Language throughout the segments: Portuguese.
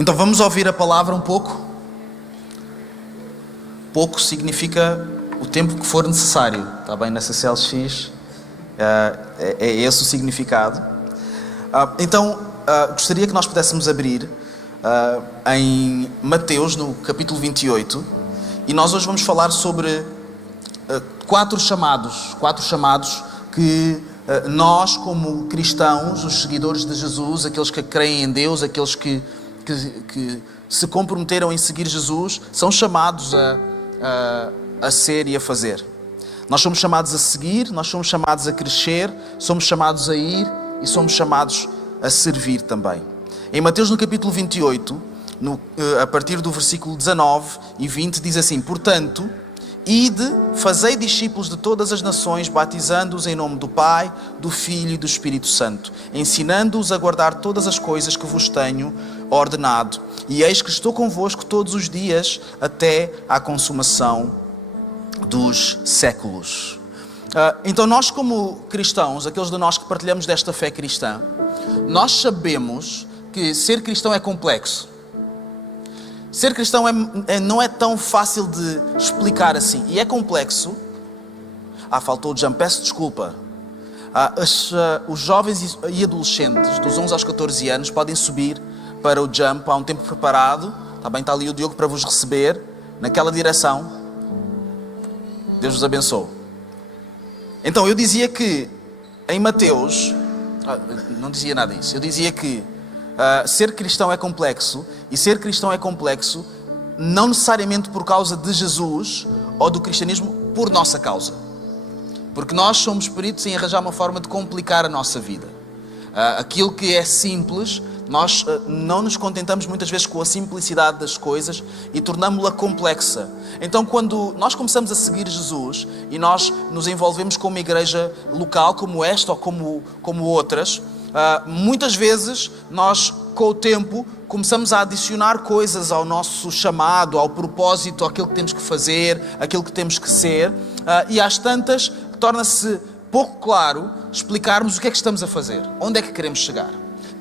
Então vamos ouvir a palavra um pouco. Pouco significa o tempo que for necessário. Está bem? Nessa CLX é esse o significado. Então gostaria que nós pudéssemos abrir em Mateus, no capítulo 28. E nós hoje vamos falar sobre quatro chamados que nós, como cristãos, os seguidores de Jesus, aqueles que creem em Deus, aqueles que se comprometeram em seguir Jesus, são chamados a ser e a fazer. Nós somos chamados a seguir, nós somos chamados a crescer, somos chamados a ir e somos chamados a servir também. Em Mateus, no capítulo 28, a partir do versículo 19 e 20, diz assim: Portanto, ide, fazei discípulos de todas as nações, batizando-os em nome do Pai, do Filho e do Espírito Santo, ensinando-os a guardar todas as coisas que vos tenho ordenado. E eis que estou convosco todos os dias, até à consumação dos séculos. Então nós, como cristãos, aqueles de nós que partilhamos desta fé cristã, nós sabemos que ser cristão é complexo. Ser cristão não é tão fácil de explicar assim. E é complexo. Faltou o jump, peço desculpa. Os jovens e adolescentes dos 11 aos 14 anos podem subir para o jump. Há um tempo preparado. Está bem, está ali o Diogo para vos receber. Naquela direção. Deus vos abençoe. Então, eu dizia que em Mateus... não dizia nada disso. Eu dizia que ser cristão é complexo. E ser cristão é complexo não necessariamente por causa de Jesus ou do cristianismo, por nossa causa. Porque nós somos peritos em arranjar uma forma de complicar a nossa vida. Aquilo que é simples, nós não nos contentamos muitas vezes com a simplicidade das coisas e tornamo-la complexa. Então, quando nós começamos a seguir Jesus e nós nos envolvemos com uma igreja local como esta ou como outras, muitas vezes nós, com o tempo, começamos a adicionar coisas ao nosso chamado, ao propósito, àquilo que temos que fazer, àquilo que temos que ser, e às tantas torna-se pouco claro explicarmos o que é que estamos a fazer, onde é que queremos chegar,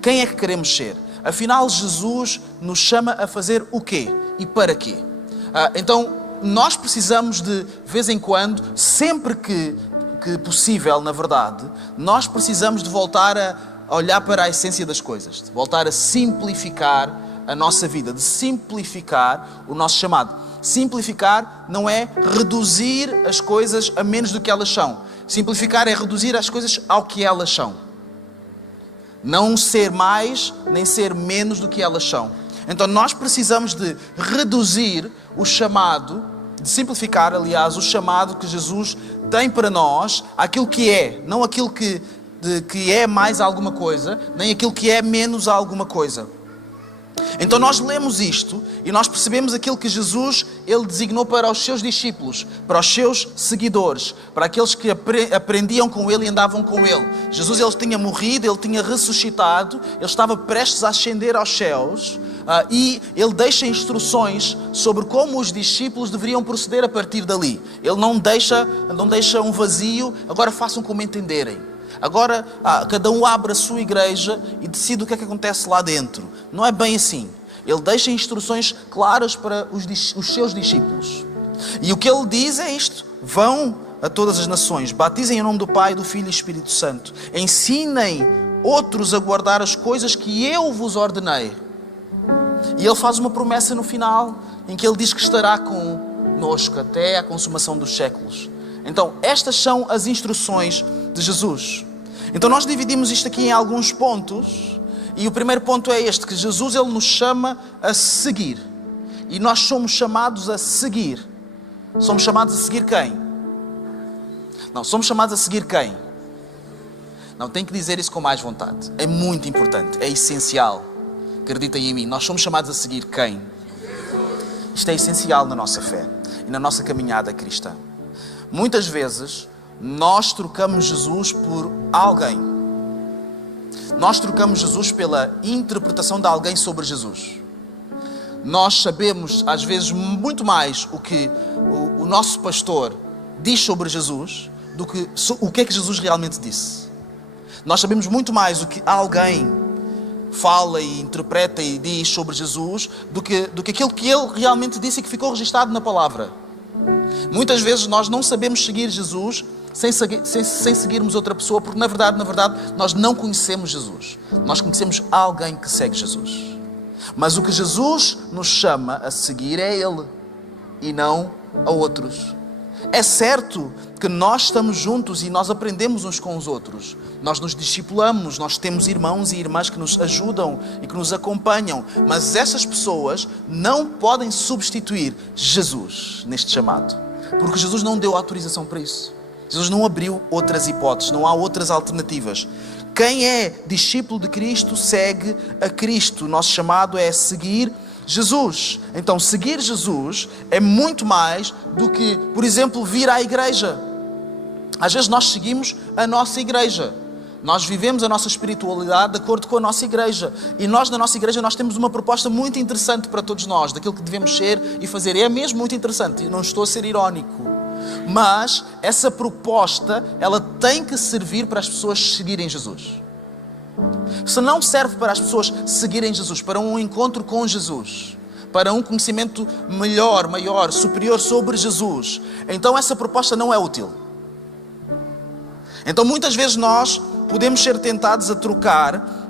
quem é que queremos ser. Afinal, Jesus nos chama a fazer o quê e para quê? Então, nós precisamos de vez em quando, sempre que possível, na verdade, nós precisamos de voltar a olhar para a essência das coisas, de voltar a simplificar a nossa vida, de simplificar o nosso chamado. Simplificar não é reduzir as coisas a menos do que elas são. Simplificar é reduzir as coisas ao que elas são. Não ser mais, nem ser menos do que elas são. Então nós precisamos de reduzir o chamado, de simplificar, aliás, o chamado que Jesus tem para nós, aquilo que é, não aquilo que é mais alguma coisa, nem aquilo que é menos alguma coisa. Então nós lemos isto e nós percebemos aquilo que Jesus ele designou para os seus discípulos, para os seus seguidores, para aqueles que aprendiam com ele e andavam com ele. Jesus ele tinha morrido, ele tinha ressuscitado, ele estava prestes a ascender aos céus, e ele deixa instruções sobre como os discípulos deveriam proceder a partir dali. Ele não deixa um vazio, agora façam como entenderem. Agora, cada um abre a sua igreja e decide o que é que acontece lá dentro. Não é bem assim. Ele deixa instruções claras para os seus discípulos. E o que ele diz é isto: vão a todas as nações, batizem em nome do Pai, do Filho e do Espírito Santo. Ensinem outros a guardar as coisas que eu vos ordenei. E ele faz uma promessa no final, em que ele diz que estará conosco até à consumação dos séculos. Então, estas são as instruções de Jesus. Então nós dividimos isto aqui em alguns pontos, e o primeiro ponto é este, que Jesus ele nos chama a seguir. E nós somos chamados a seguir. Somos chamados a seguir quem? Não, somos chamados a seguir quem? Não, tenho que dizer isso com mais vontade. É muito importante, é essencial. Acreditem em mim, nós somos chamados a seguir quem? Isto é essencial na nossa fé e na nossa caminhada cristã. Muitas vezes nós trocamos Jesus por alguém. Nós trocamos Jesus pela interpretação de alguém sobre Jesus. Nós sabemos, às vezes, muito mais o que o nosso pastor diz sobre Jesus do que o que é que Jesus realmente disse. Nós sabemos muito mais o que alguém fala e interpreta e diz sobre Jesus do que aquilo que ele realmente disse e que ficou registado na palavra. Muitas vezes nós não sabemos seguir Jesus sem seguirmos outra pessoa, porque na verdade, nós não conhecemos Jesus. Nós conhecemos alguém que segue Jesus. Mas o que Jesus nos chama a seguir é Ele e não a outros. É certo que nós estamos juntos e nós aprendemos uns com os outros. Nós nos discipulamos, nós temos irmãos e irmãs que nos ajudam e que nos acompanham. Mas essas pessoas não podem substituir Jesus neste chamado. Porque Jesus não deu autorização para isso. Jesus não abriu outras hipóteses, não há outras alternativas. Quem é discípulo de Cristo segue a Cristo. O nosso chamado é seguir Jesus. Então, seguir Jesus é muito mais do que, por exemplo, vir à igreja. Às vezes nós seguimos a nossa igreja. Nós vivemos a nossa espiritualidade de acordo com a nossa igreja. E nós, na nossa igreja, nós temos uma proposta muito interessante para todos nós, daquilo que devemos ser e fazer. E é mesmo muito interessante, e não estou a ser irónico. Mas essa proposta, ela tem que servir para as pessoas seguirem Jesus. Se não serve para as pessoas seguirem Jesus, para um encontro com Jesus, para um conhecimento melhor, maior, superior sobre Jesus, então essa proposta não é útil. Então muitas vezes nós podemos ser tentados a trocar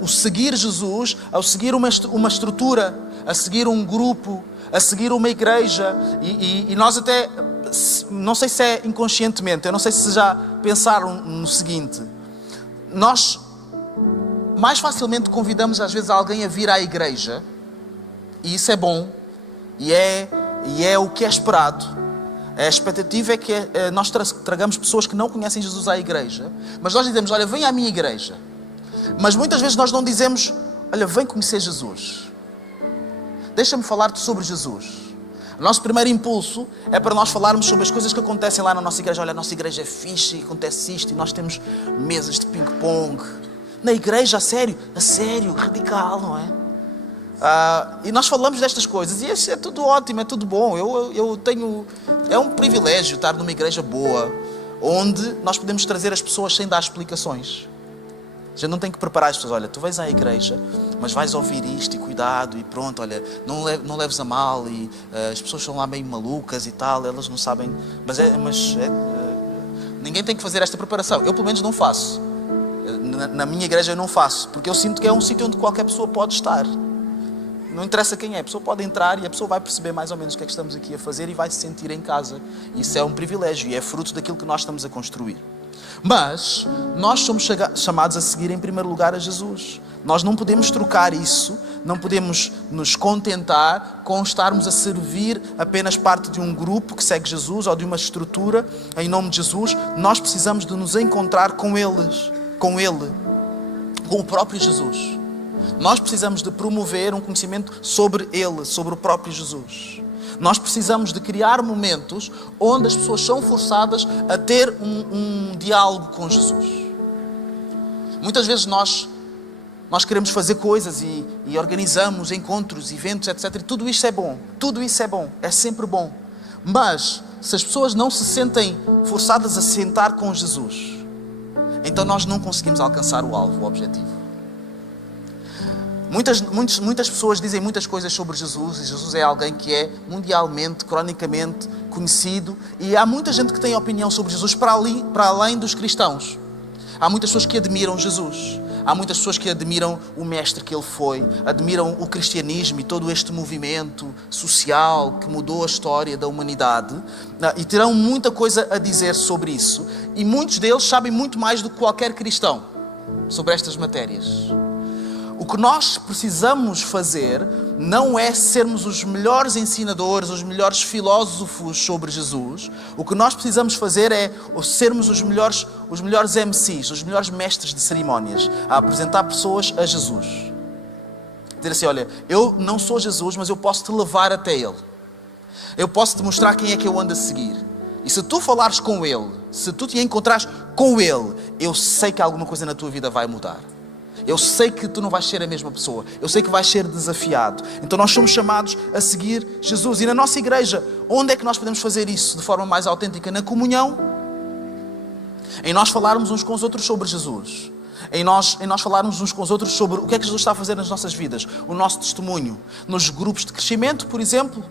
o seguir Jesus ao seguir uma estrutura, a seguir um grupo, a seguir uma igreja. E nós até, não sei se é inconscientemente, eu não sei se já pensaram no seguinte: nós mais facilmente convidamos às vezes alguém a vir à igreja, e isso é bom, e é o que é esperado. A expectativa é que nós tragamos pessoas que não conhecem Jesus à igreja, mas nós dizemos: olha, vem à minha igreja. Mas muitas vezes nós não dizemos: olha, vem conhecer Jesus. Deixa-me falar-te sobre Jesus. O nosso primeiro impulso é para nós falarmos sobre as coisas que acontecem lá na nossa igreja. Olha, a nossa igreja é fixe, acontece isto, e nós temos mesas de ping-pong. Na igreja, a sério, radical, não é? E nós falamos destas coisas, e isso é tudo ótimo, é tudo bom. É um privilégio estar numa igreja boa, onde nós podemos trazer as pessoas sem dar explicações. A gente não tem que preparar as pessoas: olha, tu vais à igreja, mas vais ouvir isto e cuidado, e pronto, olha, não leves a mal, e as pessoas são lá meio malucas e tal, elas não sabem, ninguém tem que fazer esta preparação. Eu pelo menos não faço. Na minha igreja eu não faço, porque eu sinto que é um sítio onde qualquer pessoa pode estar. Não interessa quem é, a pessoa pode entrar e a pessoa vai perceber mais ou menos o que é que estamos aqui a fazer e vai se sentir em casa. Isso é um privilégio e é fruto daquilo que nós estamos a construir. Mas nós somos chamados a seguir em primeiro lugar a Jesus. Nós não podemos trocar isso, não podemos nos contentar com estarmos a servir apenas parte de um grupo que segue Jesus ou de uma estrutura em nome de Jesus. Nós precisamos de nos encontrar com Ele, com o próprio Jesus. Nós precisamos de promover um conhecimento sobre Ele, sobre o próprio Jesus. Nós precisamos de criar momentos onde as pessoas são forçadas a ter um diálogo com Jesus. Muitas vezes nós queremos fazer coisas e organizamos encontros, eventos, etc. E tudo isso é bom. Tudo isso é bom. É sempre bom. Mas se as pessoas não se sentem forçadas a sentar com Jesus, então nós não conseguimos alcançar o alvo, o objetivo. Muitas pessoas dizem muitas coisas sobre Jesus, e Jesus é alguém que é mundialmente, cronicamente conhecido, e há muita gente que tem opinião sobre Jesus para além dos cristãos. Há muitas pessoas que admiram Jesus, há muitas pessoas que admiram o mestre que ele foi, admiram o cristianismo e todo este movimento social que mudou a história da humanidade, e terão muita coisa a dizer sobre isso, e muitos deles sabem muito mais do que qualquer cristão sobre estas matérias. O que nós precisamos fazer não é sermos os melhores ensinadores, os melhores filósofos sobre Jesus. O que nós precisamos fazer é sermos os melhores MCs, os melhores mestres de cerimónias, a apresentar pessoas a Jesus. Dizer assim: olha, eu não sou Jesus, mas eu posso te levar até Ele. Eu posso te mostrar quem é que eu ando a seguir. E se tu falares com Ele, se tu te encontrares com Ele, eu sei que alguma coisa na tua vida vai mudar. Eu sei que tu não vais ser a mesma pessoa. Eu sei que vais ser desafiado. Então nós somos chamados a seguir Jesus. E na nossa igreja, onde é que nós podemos fazer isso de forma mais autêntica? Na comunhão. Em nós falarmos uns com os outros sobre Jesus. em nós falarmos uns com os outros sobre o que é que Jesus está a fazer nas nossas vidas, o nosso testemunho. Nos grupos de crescimento, por exemplo,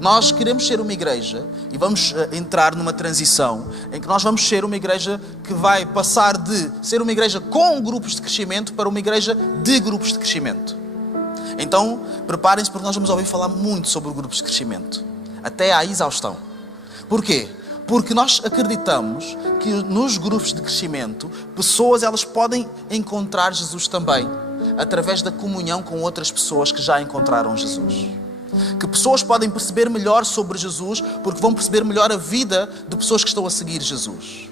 nós queremos ser uma igreja e vamos entrar numa transição em que nós vamos ser uma igreja que vai passar de ser uma igreja com grupos de crescimento para uma igreja de grupos de crescimento. Então, preparem-se porque nós vamos ouvir falar muito sobre grupos de crescimento, até à exaustão. Porquê? Porque nós acreditamos que nos grupos de crescimento, pessoas elas podem encontrar Jesus também, através da comunhão com outras pessoas que já encontraram Jesus. Que pessoas podem perceber melhor sobre Jesus, porque vão perceber melhor a vida de pessoas que estão a seguir Jesus.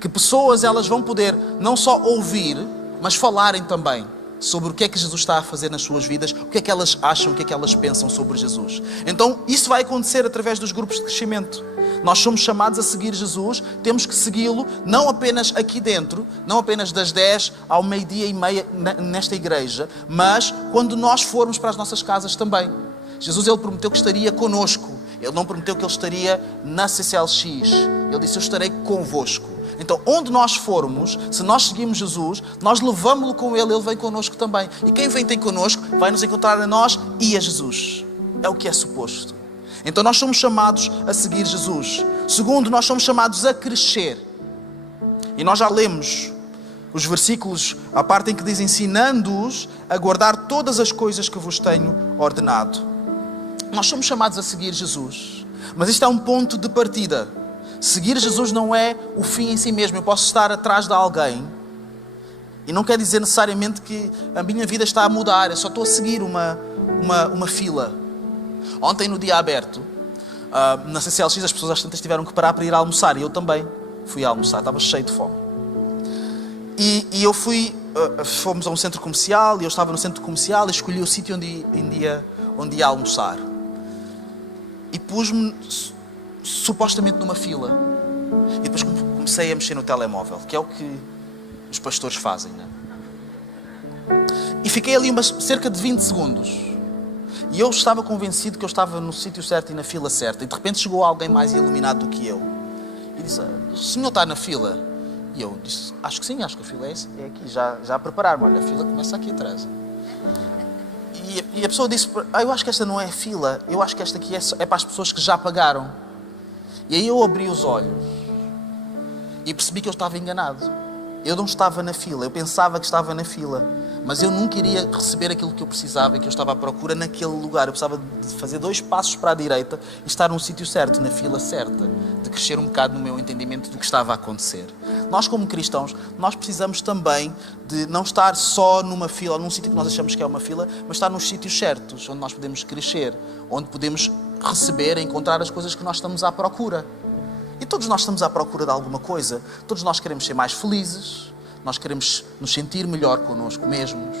Que pessoas elas vão poder não só ouvir, mas falarem também sobre o que é que Jesus está a fazer nas suas vidas, o que é que elas acham, o que é que elas pensam sobre Jesus. Então, isso vai acontecer através dos grupos de crescimento. Nós somos chamados a seguir Jesus, temos que segui-lo não apenas aqui dentro, não apenas das 10 ao meio-dia e meia nesta igreja, mas quando nós formos para as nossas casas também. Jesus, Ele prometeu que estaria conosco. Ele não prometeu que Ele estaria na CCLX. Ele disse, eu estarei convosco. Então, onde nós formos, se nós seguimos Jesus, nós levamos-lo com Ele, Ele vem connosco também. E quem vem ter connosco, vai nos encontrar a nós e a Jesus. É o que é suposto. Então, nós somos chamados a seguir Jesus. Segundo, nós somos chamados a crescer. E nós já lemos os versículos, a parte em que diz, ensinando-os a guardar todas as coisas que vos tenho ordenado. Nós somos chamados a seguir Jesus, mas isto é um ponto de partida. Seguir Jesus não é o fim em si mesmo. Eu posso estar atrás de alguém e não quer dizer necessariamente que a minha vida está a mudar. Eu só estou a seguir uma fila. Ontem no dia aberto, na CCLX, as pessoas às tantas tiveram que parar para ir almoçar e eu também fui almoçar, estava cheio de fome. E eu fomos a um centro comercial e eu estava no centro comercial e escolhi o sítio onde ia almoçar. E pus-me supostamente numa fila. E depois comecei a mexer no telemóvel, que é o que os pastores fazem, né? E fiquei ali cerca de 20 segundos. E eu estava convencido que eu estava no sítio certo e na fila certa. E de repente chegou alguém mais iluminado do que eu. E disse, o senhor está na fila? E eu disse, acho que sim, acho que a fila é aqui, já a preparar-me. Olha, a fila começa aqui atrás. E a pessoa disse, eu acho que esta não é a fila, eu acho que esta aqui é para as pessoas que já pagaram. E aí eu abri os olhos e percebi que eu estava enganado. Eu não estava na fila, eu pensava que estava na fila, mas eu nunca iria receber aquilo que eu precisava e que eu estava à procura naquele lugar. Eu precisava de fazer 2 passos para a direita e estar no sítio certo, na fila certa, de crescer um bocado no meu entendimento do que estava a acontecer. Nós, como cristãos, nós precisamos também de não estar só numa fila, ou num sítio que nós achamos que é uma fila, mas estar nos sítios certos, onde nós podemos crescer, onde podemos receber, encontrar as coisas que nós estamos à procura. E todos nós estamos à procura de alguma coisa. Todos nós queremos ser mais felizes, nós queremos nos sentir melhor connosco mesmos,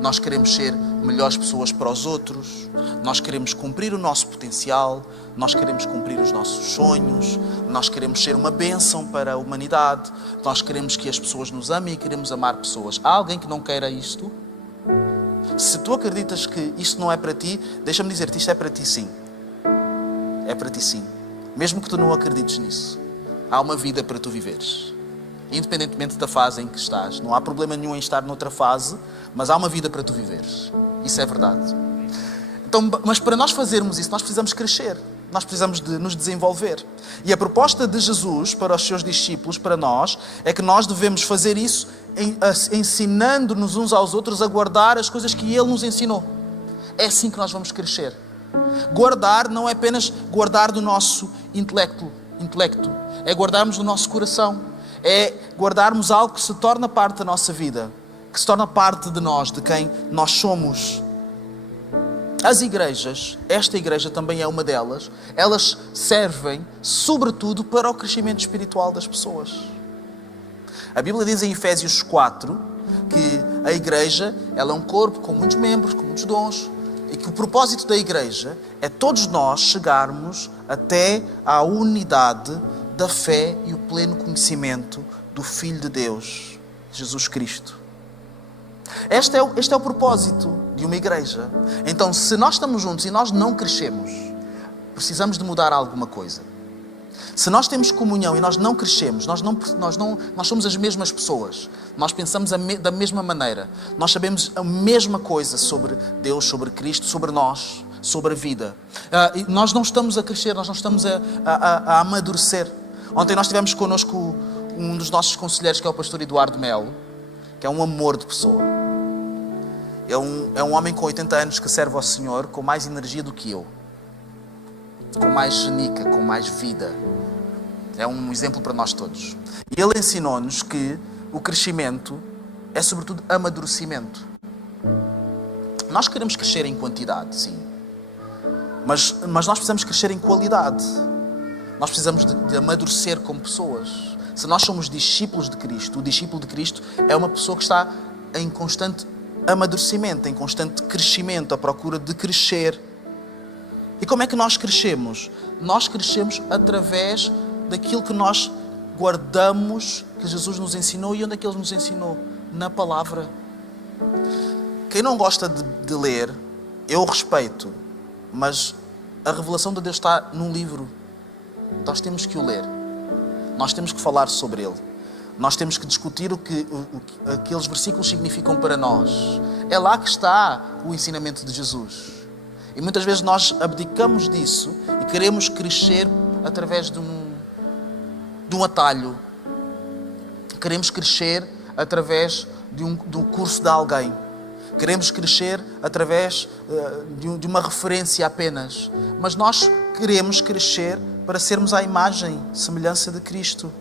nós queremos ser melhores pessoas para os outros, nós queremos cumprir o nosso potencial, nós queremos cumprir os nossos sonhos, nós queremos ser uma bênção para a humanidade, nós queremos que as pessoas nos amem e queremos amar pessoas. Há alguém que não queira isto? Se tu acreditas que isto não é para ti, deixa-me dizer-te, isto é para ti sim. É para ti sim. Mesmo que tu não acredites nisso, há uma vida para tu viveres. Independentemente da fase em que estás. Não há problema nenhum em estar noutra fase, mas há uma vida para tu viveres. Isso é verdade. Então, mas para nós fazermos isso, nós precisamos crescer. Nós precisamos de nos desenvolver. E a proposta de Jesus para os seus discípulos, para nós, é que nós devemos fazer isso ensinando-nos uns aos outros a guardar as coisas que Ele nos ensinou. É assim que nós vamos crescer. Guardar não é apenas guardar do nosso intelecto, é guardarmos do nosso coração, é guardarmos algo que se torna parte da nossa vida, que se torna parte de nós, de quem nós somos. As igrejas, esta igreja também é uma delas, elas servem sobretudo para o crescimento espiritual das pessoas. A Bíblia diz em Efésios 4 que a igreja ela é um corpo com muitos membros, com muitos dons, e que o propósito da igreja é todos nós chegarmos até à unidade da fé e o pleno conhecimento do Filho de Deus, Jesus Cristo. Este é o propósito de uma igreja. Então, se nós estamos juntos e nós não crescemos, precisamos de mudar alguma coisa. Se nós temos comunhão e nós não crescemos, nós somos as mesmas pessoas, nós pensamos da mesma maneira, nós sabemos a mesma coisa sobre Deus, sobre Cristo, sobre nós, sobre a vida. E nós não estamos a crescer, nós não estamos a amadurecer. Ontem nós tivemos connosco um dos nossos conselheiros, que é o pastor Eduardo Melo, que é um amor de pessoa. É um homem com 80 anos que serve ao Senhor com mais energia do que eu, com mais genica, com mais vida. É um exemplo para nós todos. E ele ensinou-nos que o crescimento é sobretudo amadurecimento. Nós queremos crescer em quantidade, sim. Mas nós precisamos crescer em qualidade. Nós precisamos de amadurecer como pessoas. Se nós somos discípulos de Cristo, o discípulo de Cristo é uma pessoa que está em constante amadurecimento, em constante crescimento, à procura de crescer. E como é que nós crescemos? Nós crescemos através daquilo que nós guardamos, que Jesus nos ensinou. E onde é que Ele nos ensinou? Na palavra. Quem não gosta de ler, eu respeito, mas a revelação de Deus está num livro. Nós temos que o ler. Nós temos que falar sobre ele. Nós temos que discutir o que aqueles versículos significam para nós. É lá que está o ensinamento de Jesus. E muitas vezes nós abdicamos disso e queremos crescer através de um atalho. Queremos crescer através do curso de alguém. Queremos crescer através de uma referência apenas. Mas nós queremos crescer para sermos à imagem, semelhança de Cristo.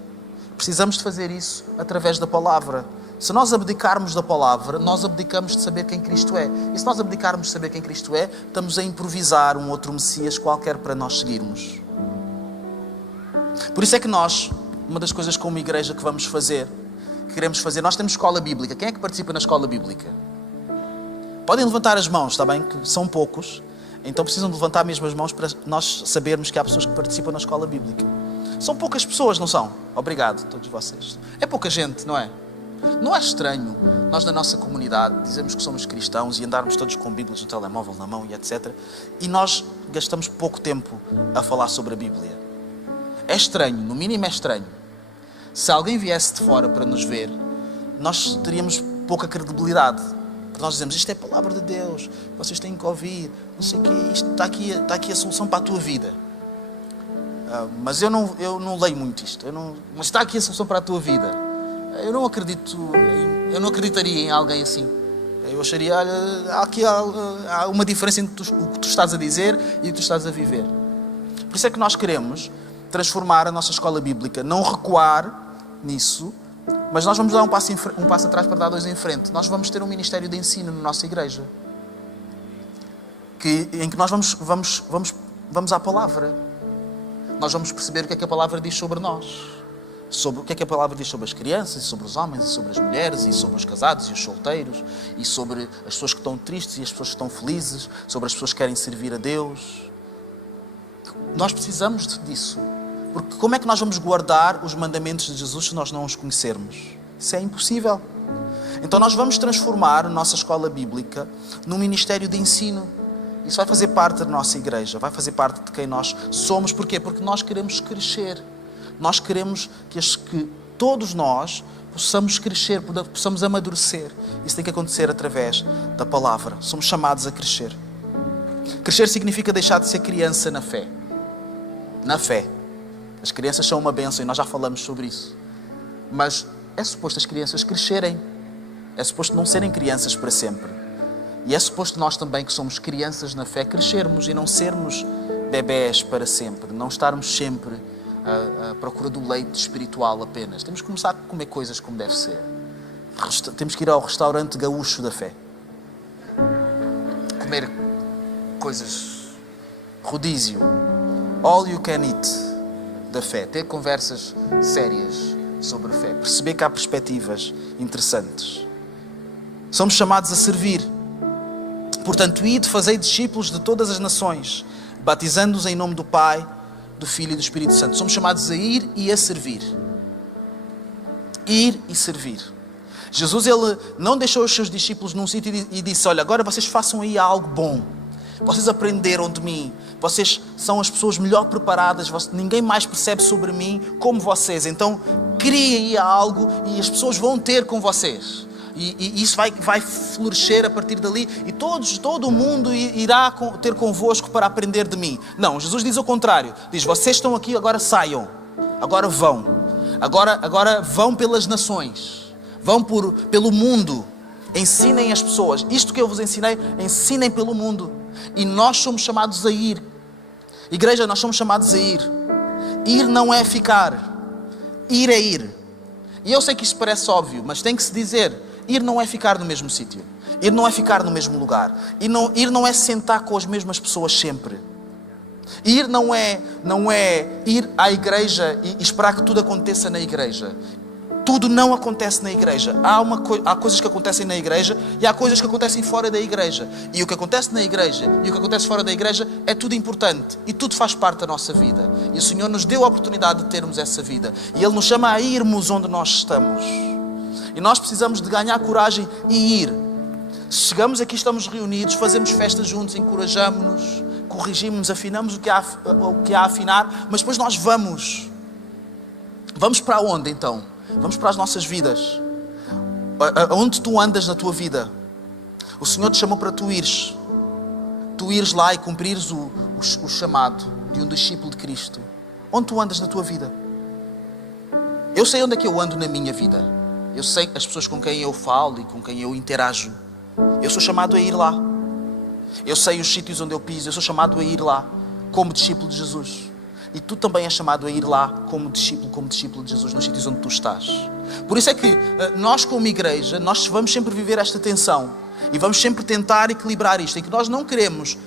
Precisamos de fazer isso através da palavra. Se nós abdicarmos da palavra, nós abdicamos de saber quem Cristo é. E se nós abdicarmos de saber quem Cristo é, estamos a improvisar um outro Messias qualquer para nós seguirmos. Por isso é que nós, uma das coisas como igreja que vamos fazer, que queremos fazer, nós temos escola bíblica. Quem é que participa na escola bíblica? Podem levantar as mãos, está bem? Que são poucos. Então precisam de levantar mesmo as mãos para nós sabermos que há pessoas que participam na escola bíblica. São poucas pessoas, não são? Obrigado a todos vocês. É pouca gente, não é? Não é estranho nós na nossa comunidade dizermos que somos cristãos e andarmos todos com Bíblias no telemóvel na mão e etc. E nós gastamos pouco tempo a falar sobre a Bíblia. É estranho, no mínimo é estranho. Se alguém viesse de fora para nos ver, nós teríamos pouca credibilidade. Porque nós dizemos, isto é a palavra de Deus, vocês têm que ouvir, não sei o quê, isto está aqui a solução para a tua vida. Mas eu não leio muito isto. Mas está aqui a solução para a tua vida. Eu não acreditaria em alguém assim. Eu acharia, olha, há uma diferença entre o que tu estás a dizer e o que tu estás a viver. Por isso é que nós queremos transformar a nossa escola bíblica, não recuar nisso, mas nós vamos dar um passo atrás para dar dois em frente. Nós vamos ter um ministério de ensino na nossa igreja, em que nós vamos à palavra. Nós vamos perceber o que é que a palavra diz sobre nós. Sobre o que é que a palavra diz sobre as crianças, e sobre os homens, e sobre as mulheres, e sobre os casados e os solteiros, e sobre as pessoas que estão tristes e as pessoas que estão felizes, sobre as pessoas que querem servir a Deus. Nós precisamos disso. Porque como é que nós vamos guardar os mandamentos de Jesus se nós não os conhecermos? Isso é impossível. Então nós vamos transformar a nossa escola bíblica num ministério de ensino. Isso vai fazer parte da nossa igreja, vai fazer parte de quem nós somos. Porquê? Porque nós queremos crescer. Nós queremos que todos nós possamos crescer, possamos amadurecer. Isso tem que acontecer através da palavra. Somos chamados a crescer. Crescer significa deixar de ser criança na fé. Na fé. As crianças são uma bênção e nós já falamos sobre isso. Mas é suposto as crianças crescerem. É suposto não serem crianças para sempre. E é suposto nós também, que somos crianças na fé, crescermos e não sermos bebés para sempre. Não estarmos sempre à procura do leite espiritual apenas. Temos que começar a comer coisas como deve ser. Temos que ir ao restaurante gaúcho da fé. Comer coisas, rodízio, all you can eat da fé. Ter conversas sérias sobre a fé. Perceber que há perspectivas interessantes. Somos chamados a servir. Portanto, ide, fazei discípulos de todas as nações, batizando-os em nome do Pai, do Filho e do Espírito Santo. Somos chamados a ir e a servir. Ir e servir. Jesus, ele não deixou os seus discípulos num sítio e disse, olha, agora vocês façam aí algo bom. Vocês aprenderam de mim. Vocês são as pessoas melhor preparadas. Ninguém mais percebe sobre mim como vocês. Então, criem aí algo e as pessoas vão ter com vocês. E isso vai florescer a partir dali. E todo o mundo irá ter convosco para aprender de mim. Não, Jesus diz o contrário. Diz, vocês estão aqui, agora saiam. Agora vão. Agora vão pelas nações. Vão pelo mundo. Ensinem as pessoas. Isto que eu vos ensinei, ensinem pelo mundo. E nós somos chamados a ir. Igreja, nós somos chamados a ir. Ir não é ficar. Ir é ir. E eu sei que isto parece óbvio, mas tem que se dizer. Ir não é ficar no mesmo sítio. Ir não é ficar no mesmo lugar. Ir não é sentar com as mesmas pessoas sempre. Ir não é ir à igreja e esperar que tudo aconteça na igreja. Tudo não acontece na igreja. Há coisas que acontecem na igreja e há coisas que acontecem fora da igreja. E o que acontece na igreja e o que acontece fora da igreja é tudo importante. E tudo faz parte da nossa vida. E o Senhor nos deu a oportunidade de termos essa vida. E Ele nos chama a irmos onde nós estamos. E nós precisamos de ganhar coragem e ir. Se chegamos aqui, estamos reunidos, fazemos festa juntos, encorajamos-nos, corrigimos, afinamos o que há a afinar, mas depois nós vamos. Vamos para onde então? Vamos para as nossas vidas. Aonde tu andas na tua vida? O Senhor te chamou para tu ires. Tu ires lá e cumprires o chamado de um discípulo de Cristo. Onde tu andas na tua vida? Eu sei onde é que eu ando na minha vida. Eu sei as pessoas com quem eu falo e com quem eu interajo. Eu sou chamado a ir lá. Eu sei os sítios onde eu piso. Eu sou chamado a ir lá como discípulo de Jesus. E tu também és chamado a ir lá como discípulo de Jesus, nos sítios onde tu estás. Por isso é que nós como igreja, nós vamos sempre viver esta tensão. E vamos sempre tentar equilibrar isto. Em que nós não queremos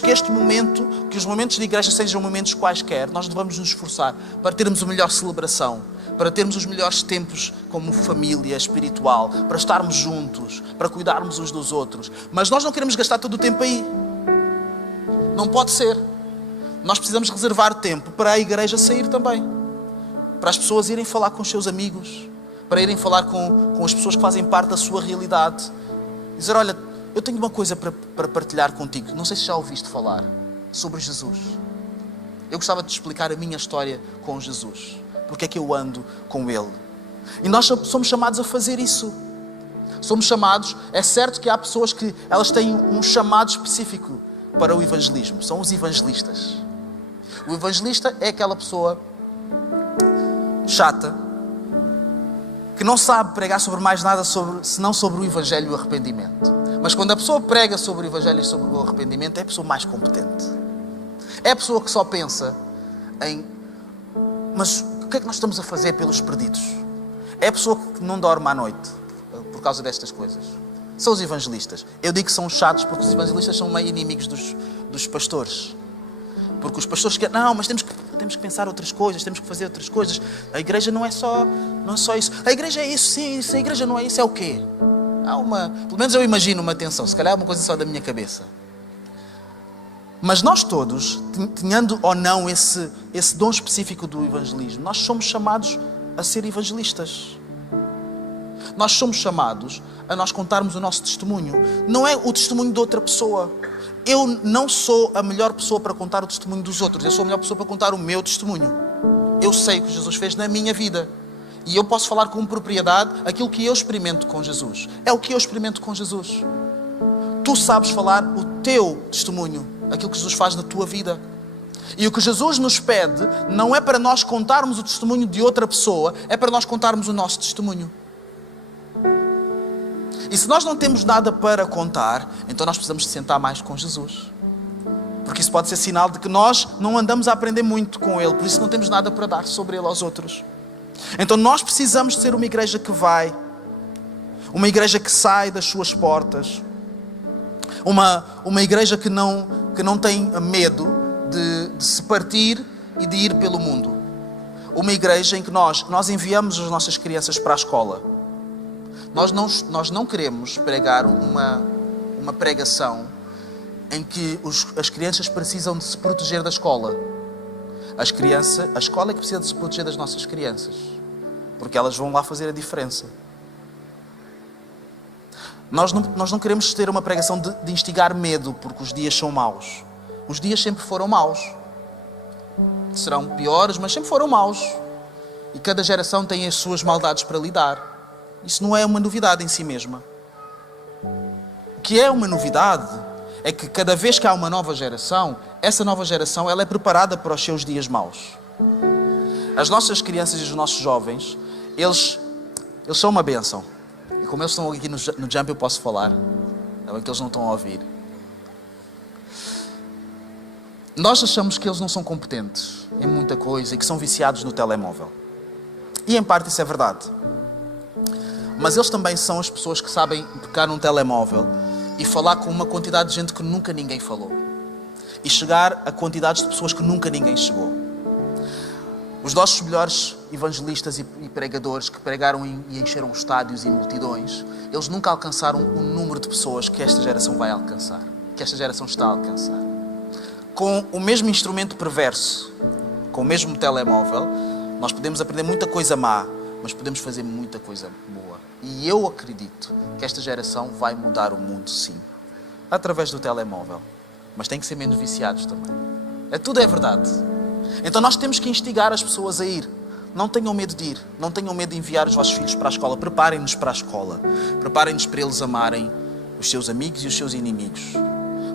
que este momento, que os momentos de igreja sejam momentos quaisquer. Nós devemos nos esforçar para termos a melhor celebração. Para termos os melhores tempos como família espiritual. Para estarmos juntos. Para cuidarmos uns dos outros. Mas nós não queremos gastar todo o tempo aí. Não pode ser. Nós precisamos reservar tempo para a igreja sair também. Para as pessoas irem falar com os seus amigos. Para irem falar com as pessoas que fazem parte da sua realidade. Dizer, olha, eu tenho uma coisa para partilhar contigo. Não sei se já ouviste falar sobre Jesus. Eu gostava de te explicar a minha história com Jesus. Porque é que eu ando com Ele. E nós somos chamados a fazer isso. Somos chamados, é certo que há pessoas que elas têm um chamado específico para o evangelismo. São os evangelistas. O evangelista é aquela pessoa chata que não sabe pregar sobre mais nada senão sobre o evangelho e o arrependimento. Mas quando a pessoa prega sobre o evangelho e sobre o arrependimento, é a pessoa mais competente. É a pessoa que só pensa em mas o que é que nós estamos a fazer pelos perdidos? É a pessoa que não dorme à noite por causa destas coisas. São os evangelistas. Eu digo que são chatos porque os evangelistas são meio inimigos dos pastores. Porque os pastores querem, não, mas temos que pensar outras coisas, temos que fazer outras coisas. A igreja não é só isso. A igreja é isso, sim. Se a igreja não é isso, é o quê? Pelo menos eu imagino uma tensão. Se calhar é uma coisa só da minha cabeça. Mas nós todos, tendo ou não esse dom específico do evangelismo, nós somos chamados a ser evangelistas. Nós somos chamados a nós contarmos o nosso testemunho. Não é o testemunho de outra pessoa. Eu não sou a melhor pessoa para contar o testemunho dos outros. Eu sou a melhor pessoa para contar o meu testemunho. Eu sei o que Jesus fez na minha vida. E eu posso falar com propriedade aquilo que eu experimento com Jesus. É o que eu experimento com Jesus. Tu sabes falar o teu testemunho, aquilo que Jesus faz na tua vida. E o que Jesus nos pede não é para nós contarmos o testemunho de outra pessoa, é para nós contarmos o nosso testemunho. E se nós não temos nada para contar, então nós precisamos de sentar mais com Jesus. Porque isso pode ser sinal de que nós não andamos a aprender muito com Ele, por isso não temos nada para dar sobre Ele aos outros. Então nós precisamos de ser uma igreja que vai, uma igreja que sai das suas portas, uma igreja que não tem medo de se partir e de ir pelo mundo. Uma igreja em que nós enviamos as nossas crianças para a escola. Nós não queremos pregar uma pregação em que as crianças precisam de se proteger da escola. A escola é que precisa de se proteger das nossas crianças, porque elas vão lá fazer a diferença. Nós não queremos ter uma pregação de instigar medo, porque os dias são maus. Os dias sempre foram maus. Serão piores, mas sempre foram maus. E cada geração tem as suas maldades para lidar. Isso não é uma novidade em si mesma. O que é uma novidade é que cada vez que há uma nova geração, essa nova geração ela é preparada para os seus dias maus. As nossas crianças e os nossos jovens, eles são uma bênção. E como eles estão aqui no Jump, eu posso falar. É bem que eles não estão a ouvir. Nós achamos que eles não são competentes em muita coisa e que são viciados no telemóvel. E em parte isso é verdade. Mas eles também são as pessoas que sabem pegar num telemóvel e falar com uma quantidade de gente que nunca ninguém falou. E chegar a quantidades de pessoas que nunca ninguém chegou. Os nossos melhores evangelistas e pregadores que pregaram e encheram estádios e multidões, eles nunca alcançaram o número de pessoas que esta geração vai alcançar. Que esta geração está a alcançar. Com o mesmo instrumento perverso, com o mesmo telemóvel, nós podemos aprender muita coisa má, mas podemos fazer muita coisa boa. E eu acredito que esta geração vai mudar o mundo, sim. Através do telemóvel. Mas tem que ser menos viciados também. Tudo é verdade. Então nós temos que instigar as pessoas a ir. Não tenham medo de ir. Não tenham medo de enviar os vossos filhos para a escola. Preparem-nos para a escola. Preparem-nos para eles amarem os seus amigos e os seus inimigos.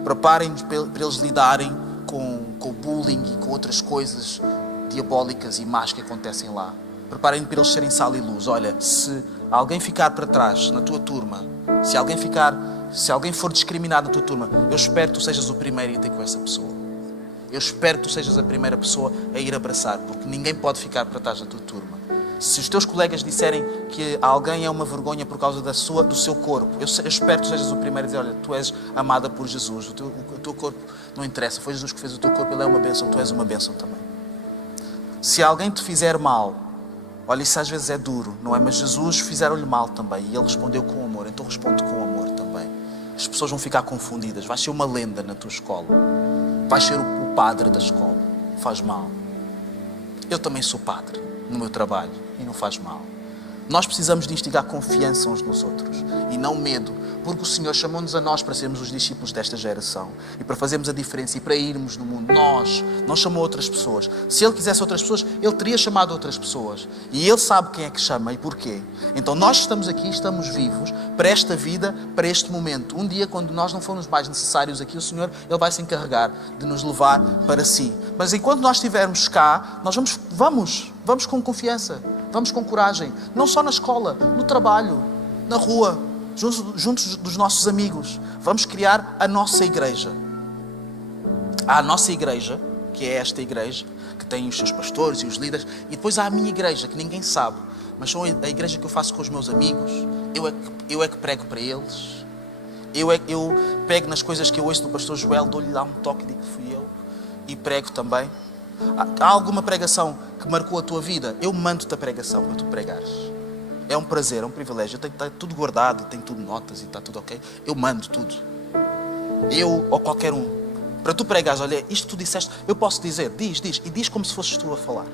Preparem-nos para eles lidarem com o bullying e com outras coisas diabólicas e más que acontecem lá. Preparem-nos para eles serem sal e luz. Olha, se alguém ficar para trás na tua turma, se alguém for discriminado na tua turma, eu espero que tu sejas o primeiro a ir ter com essa pessoa. Eu espero que tu sejas a primeira pessoa a ir abraçar, porque ninguém pode ficar para trás da tua turma. Se os teus colegas disserem que alguém é uma vergonha por causa do seu corpo, eu espero que tu sejas o primeiro a dizer, olha, tu és amada por Jesus, o teu corpo não interessa, foi Jesus que fez o teu corpo, ele é uma bênção, tu és uma bênção também. Se alguém te fizer mal, olha, isso às vezes é duro, não é? Mas Jesus fizeram-lhe mal também e ele respondeu com amor, então responde com amor também. As pessoas vão ficar confundidas, vais ser uma lenda na tua escola, vais ser o padre da escola, faz mal. Eu também sou padre no meu trabalho e não faz mal. Nós precisamos de instigar confiança uns nos outros e não medo, porque o Senhor chamou-nos a nós para sermos os discípulos desta geração e para fazermos a diferença e para irmos no mundo. Nós não chamou outras pessoas. Se Ele quisesse outras pessoas, Ele teria chamado outras pessoas. E Ele sabe quem é que chama e porquê. Então nós estamos aqui, estamos vivos para esta vida, para este momento. Um dia, quando nós não formos mais necessários aqui, o Senhor, Ele vai se encarregar de nos levar para si. Mas enquanto nós estivermos cá, nós vamos com confiança. Vamos com coragem, não só na escola, no trabalho, na rua, juntos dos nossos amigos. Vamos criar a nossa igreja. Há a nossa igreja, que é esta igreja, que tem os seus pastores e os líderes, e depois há a minha igreja, que ninguém sabe, mas são a igreja que eu faço com os meus amigos, eu é que prego para eles, eu pego nas coisas que eu ouço do pastor Joel, dou-lhe lá um toque e digo que fui eu, e prego também. Há alguma pregação que marcou a tua vida? Eu mando-te a pregação para tu pregares. É um prazer, é um privilégio. Eu tenho que estar tudo guardado, tenho tudo notas e está tudo ok. Eu mando tudo. Eu ou qualquer um. Para tu pregares, olha, isto que tu disseste, eu posso dizer, diz. E diz como se fosses tu a falar.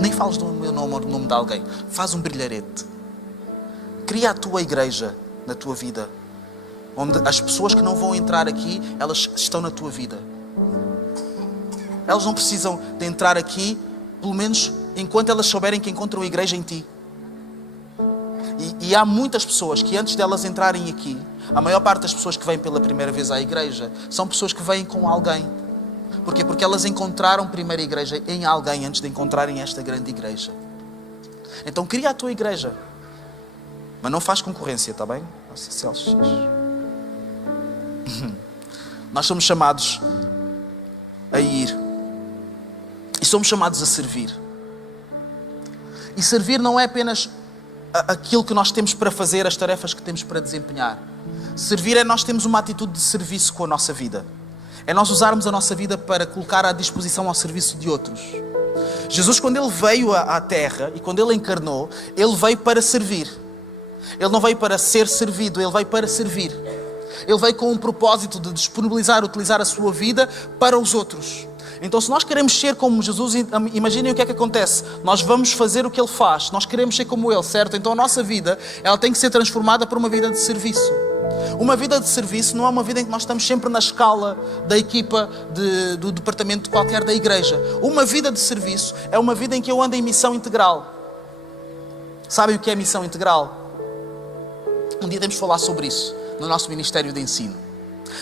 Nem fales do meu nome ou do nome de alguém. Faz um brilharete. Cria a tua igreja na tua vida. Onde as pessoas que não vão entrar aqui, elas estão na tua vida. Elas não precisam de entrar aqui, pelo menos enquanto elas souberem que encontram a igreja em ti. E há muitas pessoas que antes delas entrarem aqui, a maior parte das pessoas que vêm pela primeira vez à igreja, são pessoas que vêm com alguém. Porquê? Porque elas encontraram primeiro a igreja em alguém antes de encontrarem esta grande igreja. Então cria a tua igreja. Mas não faz concorrência, está bem? Nós somos chamados a ir. E somos chamados a servir. E servir não é apenas aquilo que nós temos para fazer, as tarefas que temos para desempenhar. Servir é nós termos uma atitude de serviço com a nossa vida. É nós usarmos a nossa vida para colocar à disposição ao serviço de outros. Jesus, quando Ele veio à Terra e quando Ele encarnou, Ele veio para servir. Ele não veio para ser servido, Ele veio para servir. Ele veio com um propósito de disponibilizar, utilizar a sua vida para os outros. Então, se nós queremos ser como Jesus, imaginem o que é que acontece. Nós vamos fazer o que Ele faz. Nós queremos ser como Ele, certo? Então, a nossa vida, ela tem que ser transformada por uma vida de serviço. Uma vida de serviço não é uma vida em que nós estamos sempre na escala da equipa do departamento qualquer da igreja. Uma vida de serviço é uma vida em que eu ando em missão integral. Sabem o que é missão integral? Um dia temos de falar sobre isso no nosso Ministério de Ensino.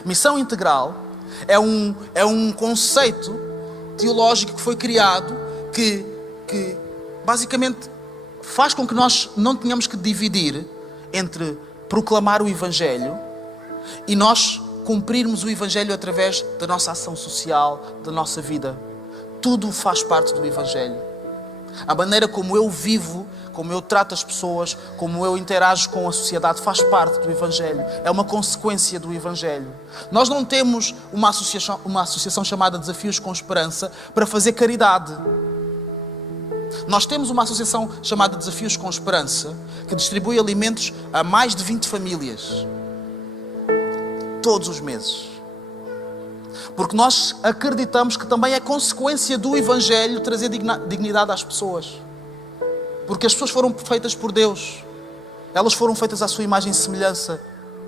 Missão integral é um conceito teológico que foi criado que basicamente faz com que nós não tenhamos que dividir entre proclamar o Evangelho e nós cumprirmos o Evangelho através da nossa ação social, da nossa vida. Tudo faz parte do Evangelho. A maneira como eu vivo, como eu trato as pessoas, como eu interajo com a sociedade, faz parte do Evangelho. É uma consequência do Evangelho. Nós não temos uma associação chamada Desafios com Esperança para fazer caridade. Nós temos uma associação chamada Desafios com Esperança que distribui alimentos a mais de 20 famílias. Todos os meses. Porque nós acreditamos que também é consequência do Evangelho trazer dignidade às pessoas. Porque as pessoas foram feitas por Deus. Elas foram feitas à sua imagem e semelhança.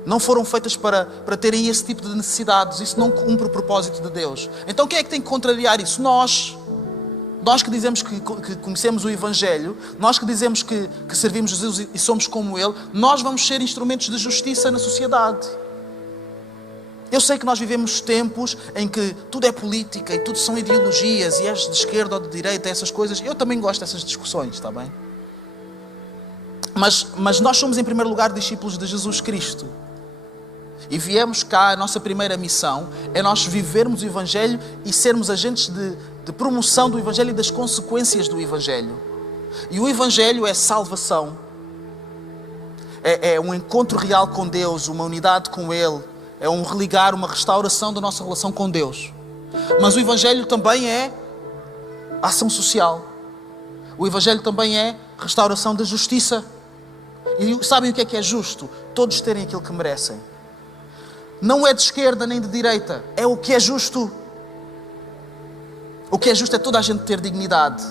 Não foram feitas para terem esse tipo de necessidades. Isso não cumpre o propósito de Deus. Então quem é que tem que contrariar isso? Nós que dizemos que conhecemos o Evangelho, nós que dizemos que servimos Jesus e somos como Ele, nós vamos ser instrumentos de justiça na sociedade. Eu sei que nós vivemos tempos em que tudo é política e tudo são ideologias e és de esquerda ou de direita, essas coisas. Eu também gosto dessas discussões, está bem? Mas nós somos em primeiro lugar discípulos de Jesus Cristo. E viemos cá, a nossa primeira missão é nós vivermos o Evangelho e sermos agentes de promoção do Evangelho e das consequências do Evangelho. E o Evangelho é salvação. É um encontro real com Deus, uma unidade com Ele. É um religar, uma restauração da nossa relação com Deus. Mas o Evangelho também é ação social. O Evangelho também é restauração da justiça. E sabem o que é justo? Todos terem aquilo que merecem. Não é de esquerda nem de direita. É o que é justo. O que é justo é toda a gente ter dignidade.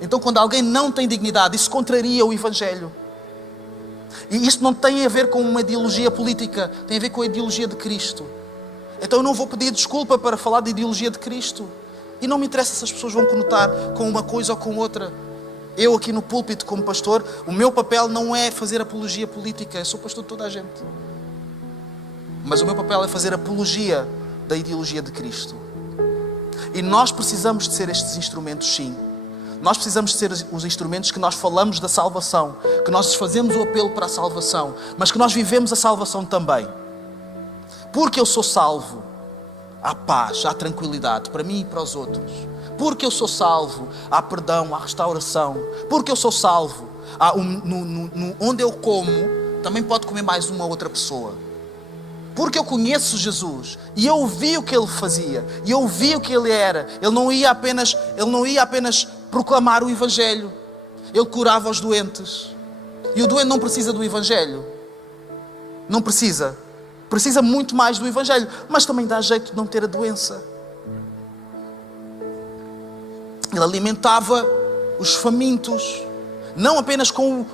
Então quando alguém não tem dignidade, isso contraria o Evangelho. E isto não tem a ver com uma ideologia política, tem a ver com a ideologia de Cristo. Então eu não vou pedir desculpa para falar de ideologia de Cristo. E não me interessa se as pessoas vão conotar com uma coisa ou com outra. Eu aqui no púlpito como pastor, o meu papel não é fazer apologia política. Eu sou pastor de toda a gente. Mas o meu papel é fazer apologia da ideologia de Cristo. E nós precisamos de ser estes instrumentos, sim. Nós precisamos de ser os instrumentos que nós falamos da salvação, que nós fazemos o apelo para a salvação, mas que nós vivemos a salvação também. Porque eu sou salvo, há paz, há tranquilidade para mim e para os outros. Porque eu sou salvo, há perdão, há restauração. Porque eu sou salvo, onde eu como, também pode comer mais uma outra pessoa. Porque eu conheço Jesus e eu vi o que Ele fazia e eu vi o que Ele era. Ele não ia apenas proclamar o Evangelho. Ele curava os doentes. E o doente não precisa do Evangelho. Não precisa. Precisa muito mais do Evangelho. Mas também dá jeito de não ter a doença. Ele alimentava os famintos. Não apenas com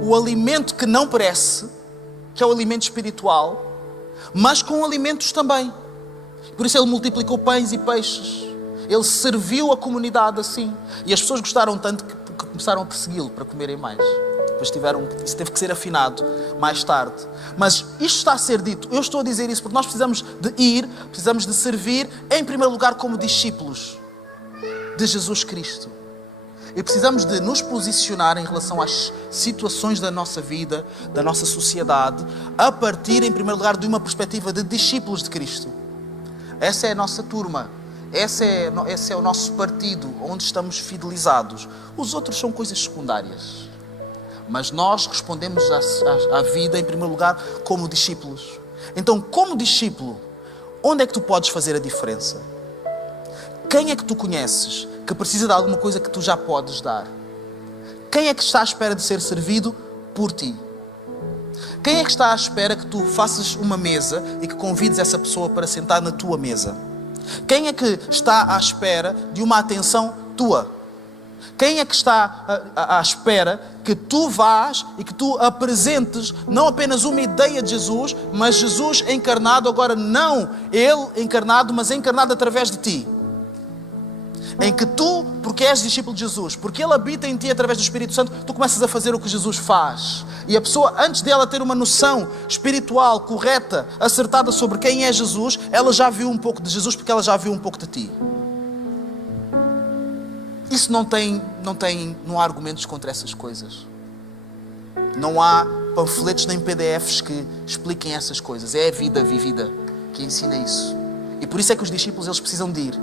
o alimento que não perece, que é o alimento espiritual, mas com alimentos também. Por isso Ele multiplicou pães e peixes. Ele serviu a comunidade assim. E as pessoas gostaram tanto que começaram a persegui-lo para comerem mais. Depois isso teve que ser afinado mais tarde. Mas isto está a ser dito. Eu estou a dizer isso porque nós precisamos de servir em primeiro lugar como discípulos de Jesus Cristo. E precisamos de nos posicionar em relação às situações da nossa vida, da nossa sociedade, a partir, em primeiro lugar, de uma perspectiva de discípulos de Cristo. Essa é a nossa turma. Esse é o nosso partido, onde estamos fidelizados. Os outros são coisas secundárias. Mas nós respondemos à vida, em primeiro lugar, como discípulos. Então, como discípulo, onde é que tu podes fazer a diferença? Quem é que tu conheces que precisa de alguma coisa que tu já podes dar? Quem é que está à espera de ser servido por ti? Quem é que está à espera que tu faças uma mesa e que convides essa pessoa para sentar na tua mesa? Quem é que está à espera de uma atenção tua? Quem é que está à espera que tu vás e que tu apresentes não apenas uma ideia de Jesus, mas Jesus encarnado agora, não Ele encarnado, mas encarnado através de ti? Em que tu, porque és discípulo de Jesus, porque Ele habita em ti através do Espírito Santo, tu começas a fazer o que Jesus faz. E a pessoa, antes dela ter uma noção espiritual, correta, acertada sobre quem é Jesus, ela já viu um pouco de Jesus porque ela já viu um pouco de ti. Isso não há argumentos contra essas coisas. Não há panfletos nem PDFs que expliquem essas coisas. É a vida vivida que ensina isso. E por isso é que os discípulos eles precisam de ir.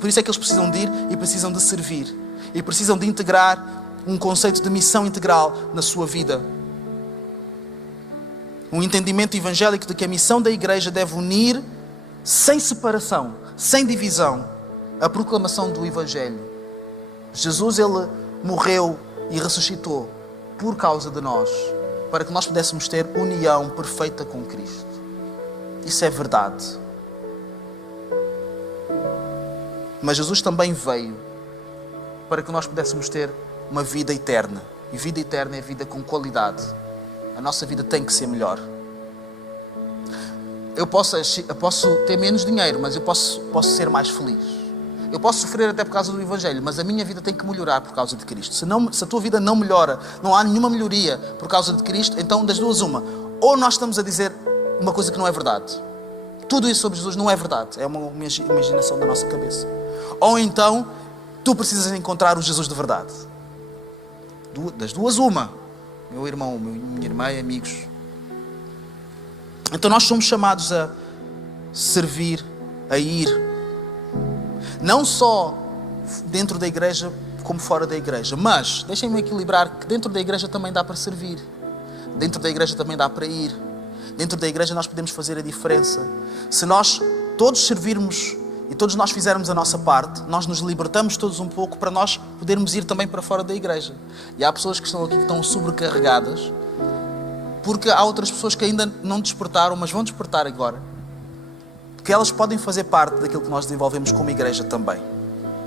Por isso é que eles precisam de ir e precisam de servir. E precisam de integrar um conceito de missão integral na sua vida. Um entendimento evangélico de que a missão da igreja deve unir, sem separação, sem divisão, a proclamação do Evangelho. Jesus, Ele morreu e ressuscitou por causa de nós, para que nós pudéssemos ter união perfeita com Cristo. Isso é verdade. Mas Jesus também veio para que nós pudéssemos ter uma vida eterna. E vida eterna é vida com qualidade. A nossa vida tem que ser melhor. Eu posso ter menos dinheiro, mas eu posso ser mais feliz. Eu posso sofrer até por causa do Evangelho, mas a minha vida tem que melhorar por causa de Cristo. Se a tua vida não melhora, não há nenhuma melhoria por causa de Cristo, então das duas uma. Ou nós estamos a dizer uma coisa que não é verdade. Tudo isso sobre Jesus não é verdade. É uma imaginação da nossa cabeça. Ou então, tu precisas encontrar o Jesus de verdade. Das duas uma. Meu irmão, minha irmã e amigos. Então nós somos chamados a servir, a ir. Não só dentro da igreja como fora da igreja. Mas, deixem-me equilibrar que dentro da igreja também dá para servir. Dentro da igreja também dá para ir. Dentro da igreja nós podemos fazer a diferença. Se nós todos servirmos e todos nós fizermos a nossa parte, nós nos libertamos todos um pouco para nós podermos ir também para fora da igreja. E há pessoas que estão aqui que estão sobrecarregadas, porque há outras pessoas que ainda não despertaram, mas vão despertar agora. Que elas podem fazer parte daquilo que nós desenvolvemos como igreja também.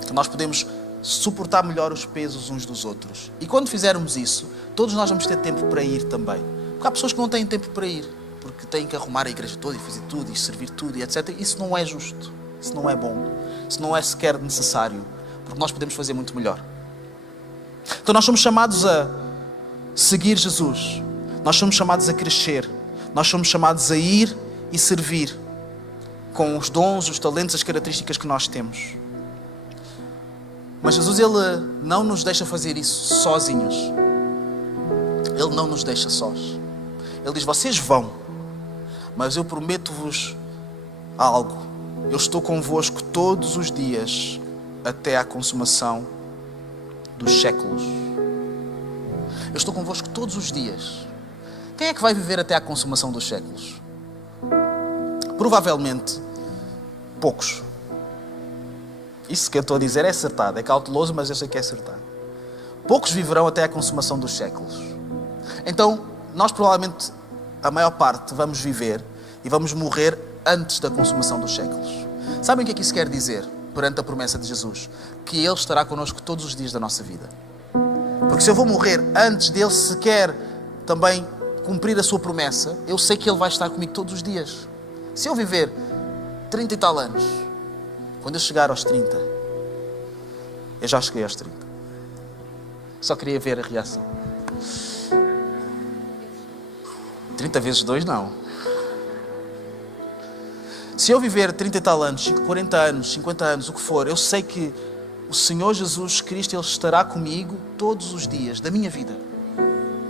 Que nós podemos suportar melhor os pesos uns dos outros. E quando fizermos isso, todos nós vamos ter tempo para ir também. Porque há pessoas que não têm tempo para ir, porque têm que arrumar a igreja toda e fazer tudo e servir tudo e etc. Isso não é justo. Isso não é bom. Isso não é sequer necessário. Porque nós podemos fazer muito melhor. Então nós somos chamados a seguir Jesus. Nós somos chamados a crescer. Nós somos chamados a ir e servir com os dons, os talentos, as características que nós temos. Mas Jesus, Ele não nos deixa fazer isso sozinhos. Ele não nos deixa sós. Ele diz, vocês vão, mas eu prometo-vos algo. Eu estou convosco todos os dias até à consumação dos séculos. Eu estou convosco todos os dias. Quem é que vai viver até à consumação dos séculos? Provavelmente, poucos. Isso que eu estou a dizer é acertado. É cauteloso, mas eu sei que é acertado. Poucos viverão até a consumação dos séculos. Então, nós provavelmente, a maior parte, vamos viver e vamos morrer antes da consumação dos séculos. Sabem o que é que isso quer dizer perante a promessa de Jesus? Que Ele estará connosco todos os dias da nossa vida. Porque se eu vou morrer antes dele sequer também cumprir a sua promessa, eu sei que Ele vai estar comigo todos os dias. Se eu viver 30 e tal anos, quando eu chegar aos 30, eu já cheguei aos 30. Só queria ver a reação. 30 vezes 2, não. Se eu viver 30 e tal anos, 40 anos, 50 anos, o que for, eu sei que o Senhor Jesus Cristo, Ele estará comigo todos os dias da minha vida.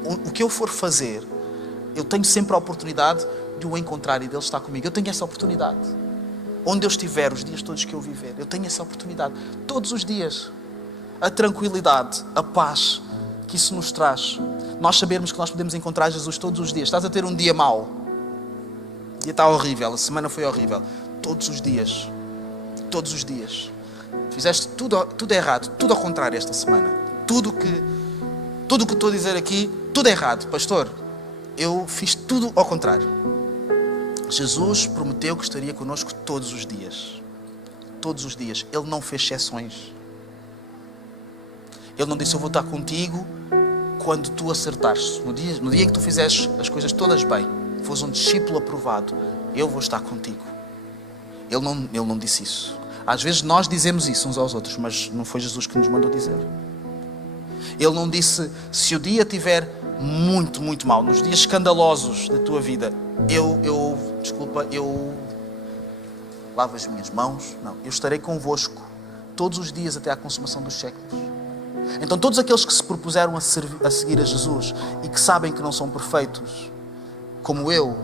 O que eu for fazer, eu tenho sempre a oportunidade de o encontrar e dele estar comigo. Eu tenho essa oportunidade. Onde eu estiver, os dias todos que eu viver, eu tenho essa oportunidade. Todos os dias. A tranquilidade, a paz que isso nos traz. Nós sabermos que nós podemos encontrar Jesus todos os dias. Estás a ter um dia mau. O dia está horrível, a semana foi horrível. Todos os dias. Todos os dias. Fizeste tudo errado, tudo ao contrário esta semana. Tudo o que estou a dizer aqui, tudo errado. Pastor, eu fiz tudo ao contrário. Jesus prometeu que estaria connosco todos os dias. todos os dias. Ele não fez exceções. Ele não disse: eu vou estar contigo quando tu acertares. No dia em que tu fizeres as coisas todas bem, fores um discípulo aprovado, eu vou estar contigo. Ele não disse isso. Às vezes nós dizemos isso uns aos outros, mas não foi Jesus que nos mandou dizer. Ele não disse: se o dia estiver muito, muito mal, nos dias escandalosos da tua vida, eu lavo as minhas mãos. Não, eu estarei convosco todos os dias até à consumação dos séculos. Então todos aqueles que se propuseram a seguir a Jesus e que sabem que não são perfeitos, como eu,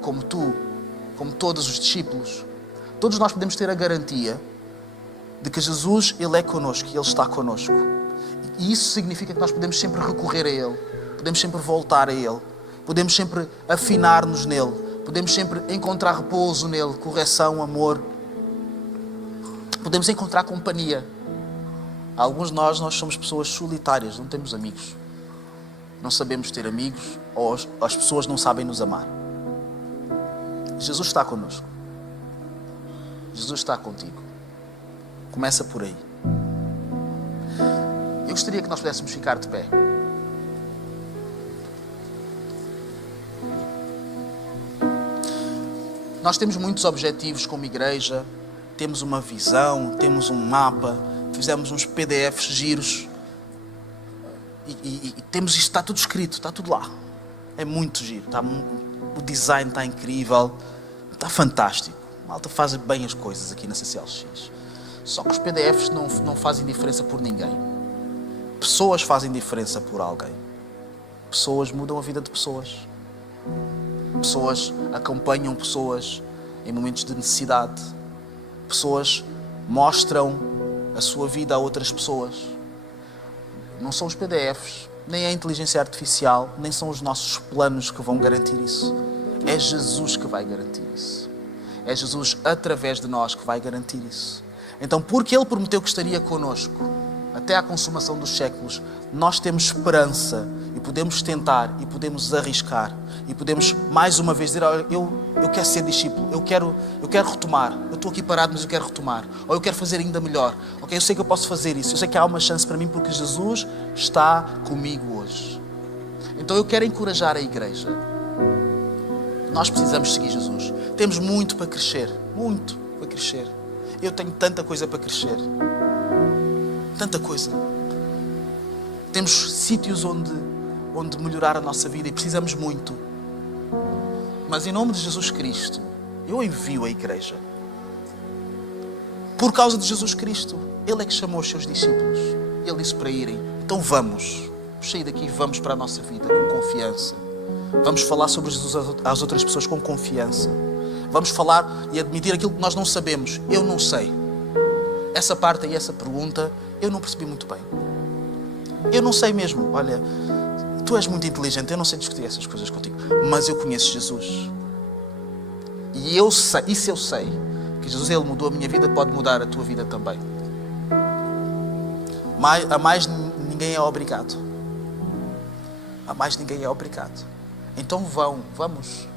como tu, como todos os discípulos, todos nós podemos ter a garantia de que Jesus, Ele é connosco e Ele está connosco. E isso significa que nós podemos sempre recorrer a Ele, podemos sempre voltar a Ele, podemos sempre afinar-nos nele, podemos sempre encontrar repouso nele, correção, amor. Podemos encontrar companhia. Alguns de nós somos pessoas solitárias, não temos amigos. Não sabemos ter amigos, ou as pessoas não sabem nos amar. Jesus está connosco. Jesus está contigo. Começa por aí. Eu gostaria que nós pudéssemos ficar de pé. Nós temos muitos objetivos como igreja, temos uma visão, temos um mapa, fizemos uns PDFs giros e temos isto, está tudo escrito, está tudo lá. É muito giro, o design está incrível, está fantástico. A malta faz bem as coisas aqui na CCLX. Só que os PDFs não fazem diferença por ninguém. Pessoas fazem diferença por alguém. Pessoas mudam a vida de pessoas. Pessoas acompanham pessoas em momentos de necessidade. Pessoas mostram a sua vida a outras pessoas. Não são os PDFs, nem a inteligência artificial, nem são os nossos planos que vão garantir isso. É Jesus que vai garantir isso. É Jesus através de nós que vai garantir isso. Então, porque Ele prometeu que estaria connosco até à consumação dos séculos, nós temos esperança e podemos tentar e podemos arriscar e podemos mais uma vez dizer: olha, eu quero ser discípulo, eu quero retomar, eu estou aqui parado, mas eu quero retomar, ou eu quero fazer ainda melhor, ok, eu sei que eu posso fazer isso, eu sei que há uma chance para mim porque Jesus está comigo hoje. Então eu quero encorajar a igreja. Nós precisamos seguir Jesus. Temos muito para crescer, muito para crescer. Eu tenho tanta coisa para crescer. Tanta coisa. Temos sítios onde melhorar a nossa vida e precisamos muito. Mas em nome de Jesus Cristo, eu envio a igreja. Por causa de Jesus Cristo. Ele é que chamou os seus discípulos. Ele disse para irem. Então vamos sair daqui e vamos para a nossa vida com confiança. Vamos falar sobre Jesus às outras pessoas com confiança. Vamos falar e admitir aquilo que nós não sabemos. Eu não sei. Essa parte e essa pergunta eu não percebi muito bem. Eu não sei mesmo. Olha, tu és muito inteligente, eu não sei discutir essas coisas contigo. Mas eu conheço Jesus. E eu sei, isso eu sei. Que Jesus, Ele mudou a minha vida, pode mudar a tua vida também. A mais ninguém é obrigado. A mais ninguém é obrigado. Então vamos.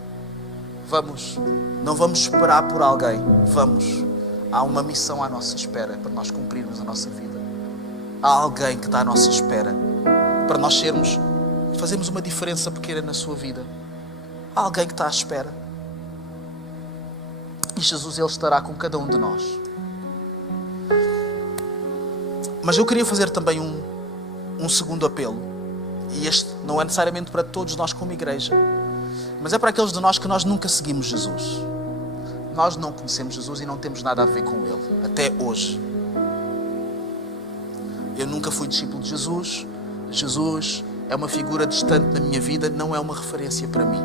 Não vamos esperar por alguém. Vamos. Há uma missão à nossa espera para nós cumprirmos a nossa vida. Há alguém que está à nossa espera para nós fazermos uma diferença pequena na sua vida. Há alguém que está à espera. E Jesus, Ele estará com cada um de nós. Mas eu queria fazer também um segundo apelo. E este não é necessariamente para todos nós como igreja, mas é para aqueles de nós que nós nunca seguimos Jesus. Nós não conhecemos Jesus e não temos nada a ver com Ele, até hoje. Eu nunca fui discípulo de Jesus. Jesus é uma figura distante na minha vida, não é uma referência para mim.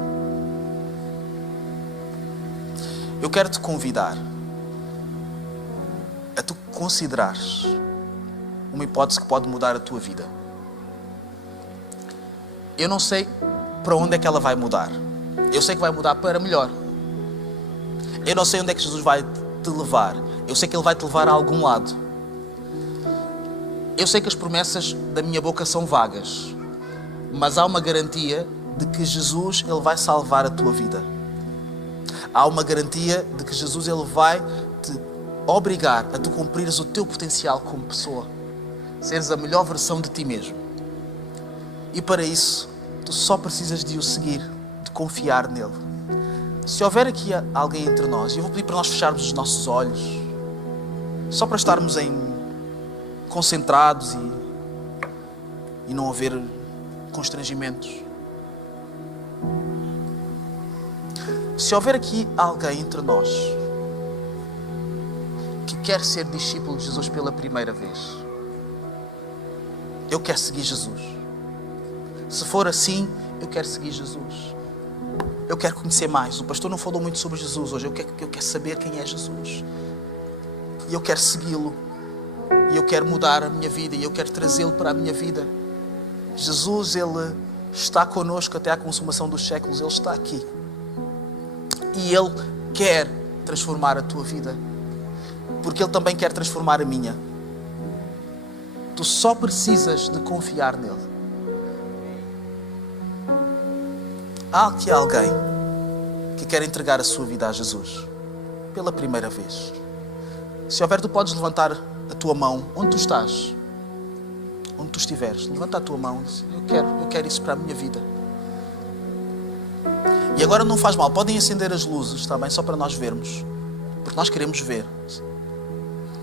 Eu quero te convidar a tu considerares uma hipótese que pode mudar a tua vida. Eu não sei para onde é que ela vai mudar. Eu sei que vai mudar para melhor. Eu não sei onde é que Jesus vai te levar. Eu sei que Ele vai te levar a algum lado. Eu sei que as promessas da minha boca são vagas. Mas há uma garantia de que Jesus, Ele vai salvar a tua vida. Há uma garantia de que Jesus, Ele vai te obrigar a tu cumprires o teu potencial como pessoa, seres a melhor versão de ti mesmo. E para isso, tu só precisas de o seguir, de confiar nele. Se houver aqui alguém entre nós, eu vou pedir para nós fecharmos os nossos olhos, só para estarmos concentrados e não haver constrangimentos. Se houver aqui alguém entre nós que quer ser discípulo de Jesus pela primeira vez, eu quero seguir Jesus. Se for assim, eu quero seguir Jesus. Eu quero conhecer mais. O pastor não falou muito sobre Jesus hoje. Eu quero saber quem é Jesus. E eu quero segui-lo. E eu quero mudar a minha vida. E eu quero trazê-lo para a minha vida. Jesus, Ele está connosco até à consumação dos séculos. Ele está aqui. E Ele quer transformar a tua vida. Porque Ele também quer transformar a minha. Tu só precisas de confiar nele. Há aqui alguém que quer entregar a sua vida a Jesus pela primeira vez. Se houver, tu podes levantar a tua mão onde tu estás, onde tu estiveres. Levanta a tua mão e diz: eu quero isso para a minha vida. E agora não faz mal, podem acender as luzes, está bem? Só para nós vermos, porque nós queremos ver.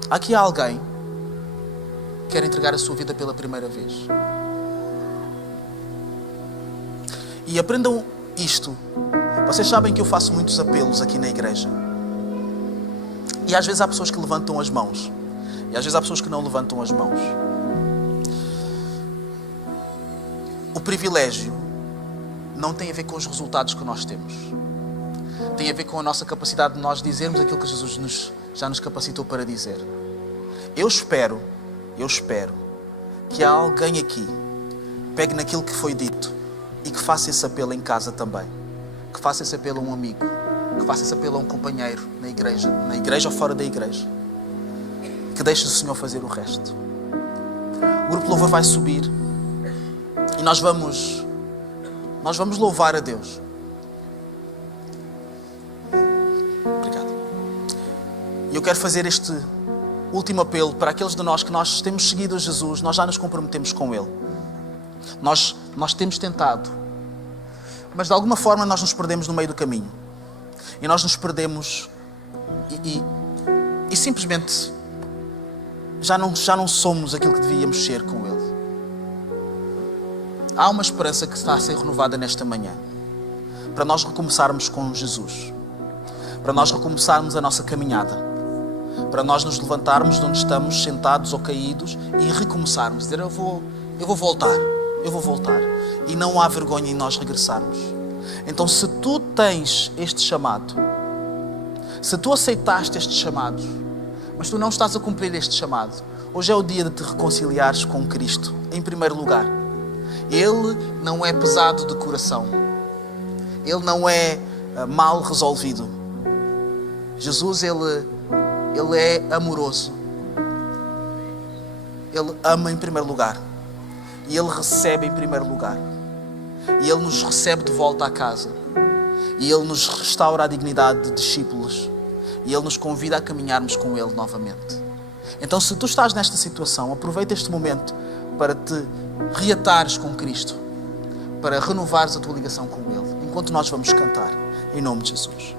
Aqui há alguém que quer entregar a sua vida pela primeira vez. E aprendam isto. Vocês sabem que eu faço muitos apelos aqui na igreja. E às vezes há pessoas que levantam as mãos. E às vezes há pessoas que não levantam as mãos. O privilégio não tem a ver com os resultados que nós temos. Tem a ver com a nossa capacidade de nós dizermos aquilo que Jesus já nos capacitou para dizer. Eu espero que há alguém aqui pegue naquilo que foi dito e que faça esse apelo em casa também. Que faça esse apelo a um amigo. Que faça esse apelo a um companheiro na igreja ou fora da igreja. Que deixe o Senhor fazer o resto. O grupo de louvor vai subir e nós vamos louvar a Deus. Obrigado. E eu quero fazer este último apelo para aqueles de nós que nós temos seguido a Jesus, nós já nos comprometemos com Ele. Nós temos tentado, mas de alguma forma nós nos perdemos no meio do caminho. E nós nos perdemos e simplesmente já não somos aquilo que devíamos ser com Ele. Há uma esperança que está a ser renovada nesta manhã, para nós recomeçarmos com Jesus, para nós recomeçarmos a nossa caminhada, para nós nos levantarmos de onde estamos sentados ou caídos e recomeçarmos, dizer: eu vou voltar. E não há vergonha em nós regressarmos. Então, se tu tens este chamado, se tu aceitaste este chamado, mas tu não estás a cumprir este chamado, hoje é o dia de te reconciliares com Cristo, em primeiro lugar. Ele não é pesado de coração. Ele não é mal resolvido. Jesus, Ele é amoroso. Ele ama em primeiro lugar. E Ele recebe em primeiro lugar. E Ele nos recebe de volta à casa. E Ele nos restaura a dignidade de discípulos. E Ele nos convida a caminharmos com Ele novamente. Então, se tu estás nesta situação, aproveita este momento para te reatares com Cristo. Para renovares a tua ligação com Ele. Enquanto nós vamos cantar. Em nome de Jesus.